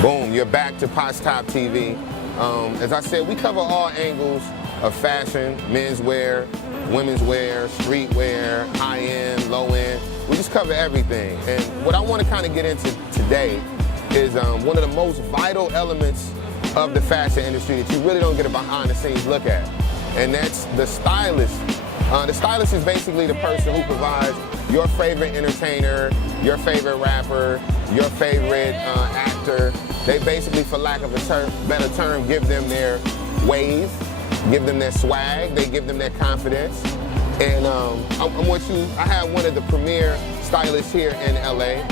Boom, you're back to Pots Top TV. As I said, we cover all angles of fashion, menswear, women's wear, streetwear, high-end, low-end. We just cover everything. And what I want to kind of get into today is one of the most vital elements of the fashion industry that you really don't get a behind-the-scenes look at, and that's the stylist. The stylist is basically the person who provides your favorite entertainer, your favorite rapper, your favorite actor. They basically, for lack of a better term, give them their wave, give them their swag, they give them their confidence. And I have one of the premier stylists here in LA,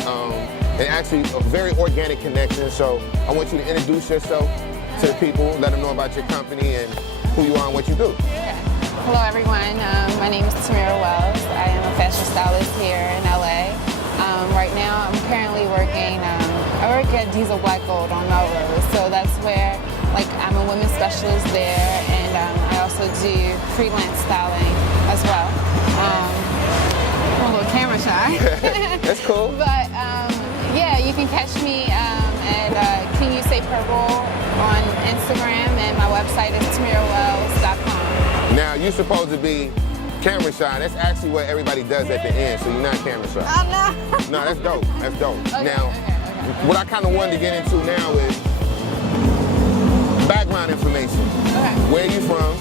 and actually a very organic connection. So I want you to introduce yourself to the people, let them know about your company and who you are and what you do. Hello everyone, my name is Tamira Wells. I am a fashion stylist here in LA. Right now I'm currently working, I work at Diesel Black Gold on Melrose, so that's where I'm a women's specialist there, and I also do freelance styling as well. I'm a little camera shy. That's cool. But yeah, you can catch me at Can You Say Purple on Instagram, and my website is tamirawells.com. Now, you're supposed to be camera shy. That's actually what everybody does at the end, so you're not camera shy. Oh, no. No, that's dope. That's dope. Okay, now, what I kind of wanted to get into now is background information. Okay. Where are you from,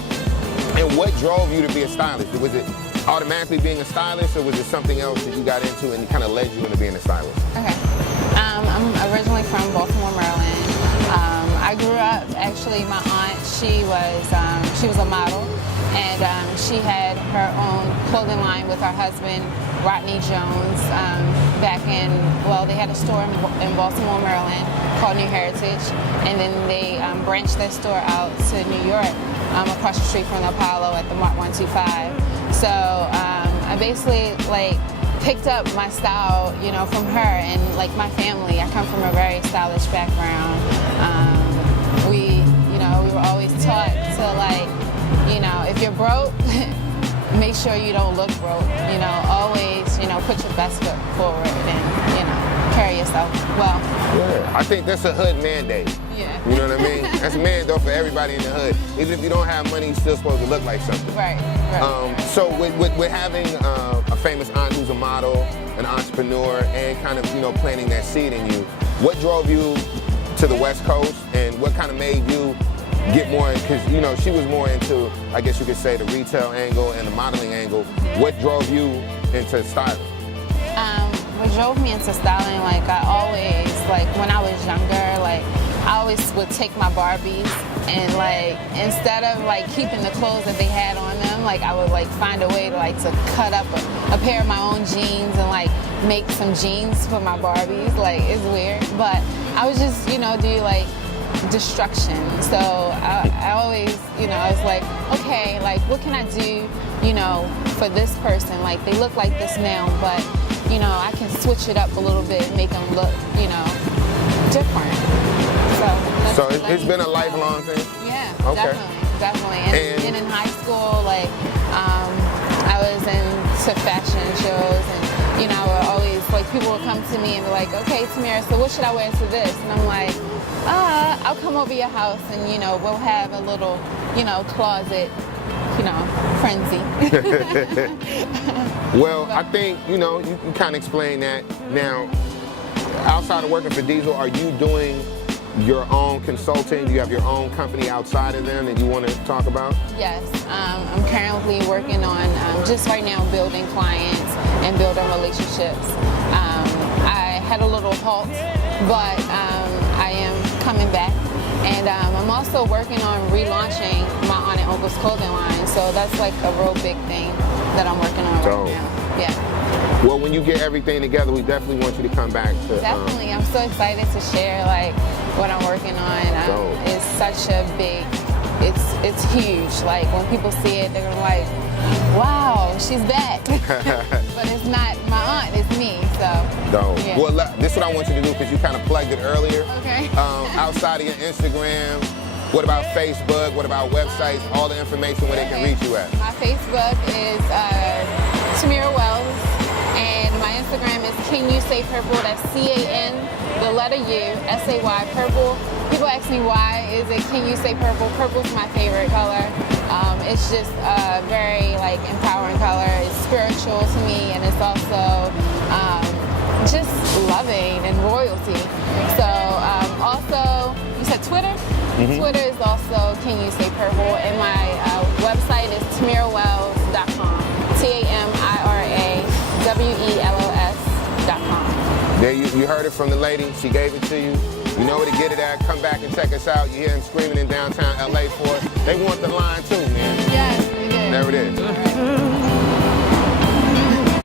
and what drove you to be a stylist? Was it automatically being a stylist, or was it something else that you got into and kind of led you into being a stylist? Okay. I'm originally from Baltimore, Maryland. I grew up, actually, my aunt, she was a model, and she had her own clothing line with her husband, Rodney Jones, back in, they had a store in Baltimore, Maryland called New Heritage, and then they branched their store out to New York, across the street from the Apollo at the Mart 125. So I basically picked up my style, from her and my family. I come from a very stylish background. We were always taught to if you're broke, make sure you don't look broke. Always, put your best foot forward and, carry yourself well. Yeah, I think that's a hood mandate. Yeah. You know what I mean? That's a mandate for everybody in the hood. Even if you don't have money, you're still supposed to look like something. Right. So with having a famous aunt who's a model, an entrepreneur, and kind of, planting that seed in you, what drove you to the West Coast, and what kind of made you get more, because, she was more into, I guess you could say, the retail angle and the modeling angle. What drove you into styling? What drove me into styling, I always, when I was younger, I always would take my Barbies and instead of keeping the clothes that they had on them, I would find a way to cut up a pair of my own jeans and make some jeans for my Barbies. It's weird, but I would just, do destruction. So I always, I was okay, what can I do, for this person? They look like this now, but I can switch it up a little bit and make them look, different. So it's been a lifelong thing? Yeah, okay. Definitely. And in high school, I was into fashion shows, and I would always, people would come to me and be like, okay, Tamira, so what should I wear to this? And I'm like, I'll come over your house and, we'll have a little, closet, frenzy. Well, I think, you can kind of explain that. Now, outside of working for Diesel, are you doing your own consulting? Do you have your own company outside of them that you want to talk about? Yes, I'm currently working on, just right now, building clients and building relationships. I had a little halt, but I am coming back. And I'm also working on relaunching my aunt and uncle's clothing line. So that's a real big thing that I'm working on right now. Yeah. Well, when you get everything together, we definitely want you to come back. Definitely. I'm so excited to share what I'm working on. It's such a big, it's huge. When people see it, they're going to wow, she's back. But it's not my aunt, it's me. So. Dope. Yeah. Well, this is what I want you to do, because you kind of plugged it earlier. Okay. Outside of your Instagram, what about Facebook? What about websites? All the information where they can reach you at. My Facebook is Tamira Wells, and my Instagram is Can You Say Purple? That's CAN, the letter U, S-A-Y, purple. People ask me why is it, can you say purple? Purple's my favorite color. It's just a very like empowering color. It's spiritual to me, and it's also just loving and royalty. So also, you said Twitter? Twitter is also Can You Say Purple, and my website is tamirawells.com. TAMIRAWELLOS.com. There you heard it from the lady. She gave it to you. You know where to get it at. Come back and check us out. You hear them screaming in downtown LA for us. They want the line too, man. Yes, we do. There it is. All right.